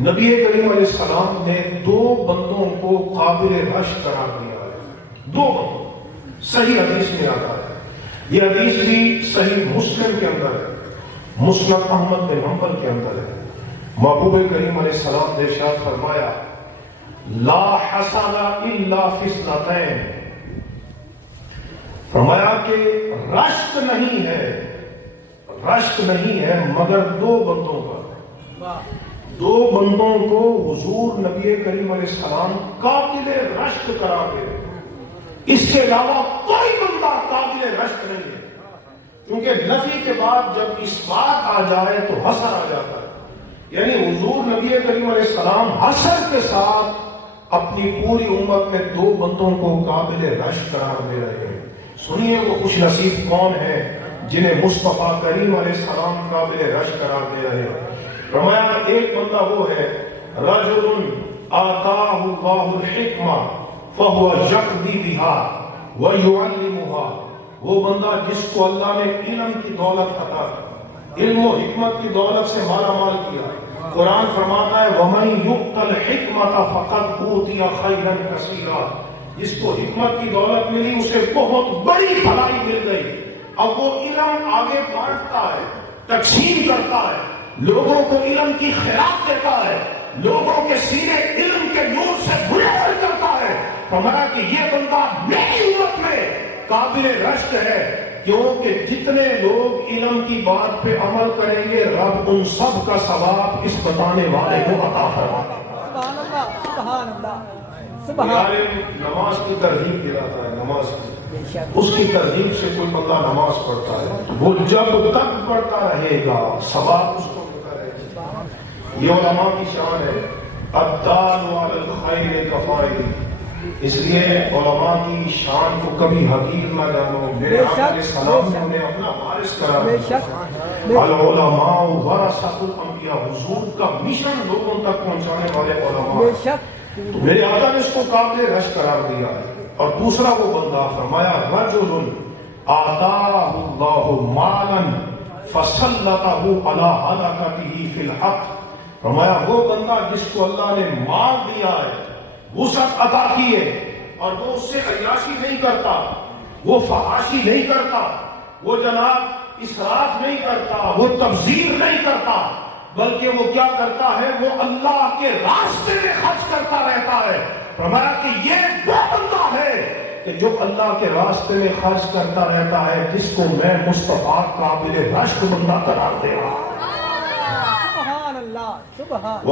نبی کریم علیہ السلام نے دو بندوں کو قابل رشک قرار دیا ہے. دو بندوں، صحیح حدیث میں آتا ہے. یہ حدیث بھی صحیح مسلم کے اندر ہے، مسند احمد بن حنبل کے اندر ہے. محبوب کریم علیہ السلام نے ارشاد فرمایا لا حسد الا فی اثنتین. فرمایا کہ رشک نہیں ہے مگر دو بندوں کا. دو بندوں کو حضور نبی کریم علیہ السلام قابل رشک قرار دے. اس کے علاوہ کوئی بندہ قابل رشک نہیں ہے، کیونکہ نفی کے بعد جب اس بات آ جائے تو حسر آ جاتا ہے. یعنی حضور نبی کریم علیہ السلام حسر کے ساتھ اپنی پوری امت میں دو بندوں کو قابل رشک قرار دے رہے ہیں. سنیے وہ خوش نصیب کون ہے جنہیں مصطفیٰ کریم علیہ السلام قابل رشک قرار دے رہے ہیں. فرمایا ایک بندہ وہ ہے رجل آتاہ اللہ الحکمہ فہو یقضی بہا ویعلمہا. وہ بندہ جس کو اللہ نے علم کی دولت عطا، علم و حکمت کی دولت سے مالا مال کیا. قرآن فرماتا ہے وَمَن يُؤْتَ الْحِكْمَةَ فَقَدْ أُوتِيَ خَيْرًا كَثِيرًا. جس کو حکمت کی دولت ملی اسے بہت بڑی بھلائی مل گئی. اب وہ علم آگے بانٹتا ہے، تقسیم کرتا ہے، لوگوں کو علم کی خیرات دیتا ہے، لوگوں کے سینے علم کے نور سے بلند کرتا ہے. فرمایا کہ یہ بندہ میری امت میں قابل رشک ہے، کیونکہ جتنے لوگ علم کی بات پہ عمل کریں گے رب ان سب کا ثواب اس بتانے والے کو عطا فرمائے. سبحان اللہ، سبحان اللہ. عالم نماز کی ترغیب دلاتا ہے، نماز کی اس کی ترغیب سے کوئی بندہ نماز پڑھتا ہے، وہ جب تک پڑھتا رہے گا ثواب اس کو ملتا رہے گا. یہ علماء کی شان ہے الدال علی الخیر کفاعل. اس لیے علماء کی شان کو کبھی حقیر نہ جانو. میرے آقا علیہ السلام نے انہیں اپنا وارث قرار دیا. العلماء ورثۃ الانبیاء، حضور کا مشن لوگوں تک پہنچانے والے علماء. میرے آقا نے اس کو قابل رشک قرار دیا. اور دوسرا وہ بندہ فرمایا رجل آتاہ اللہ مالا فسلطہ علی ہلاکتہ فی الحق. فرمایا وہ بندہ جس کو اللہ نے مال دیا ہے، وسعت عطا کی ہے، اور وہ اس سے عیاشی نہیں کرتا، وہ فحاشی نہیں کرتا، وہ جناب اسراف نہیں کرتا، وہ تبذیر نہیں کرتا، بلکہ وہ کیا کرتا ہے، وہ اللہ کے راستے میں خرچ کرتا رہتا ہے. فرمایا کہ یہ وہ بندہ ہے کہ جو اللہ کے راستے میں خرچ کرتا رہتا ہے، جس کو میں مصطفیٰ قابل رشک بندہ قرار دے رہا ہوں. سبحان اللہ، سبحان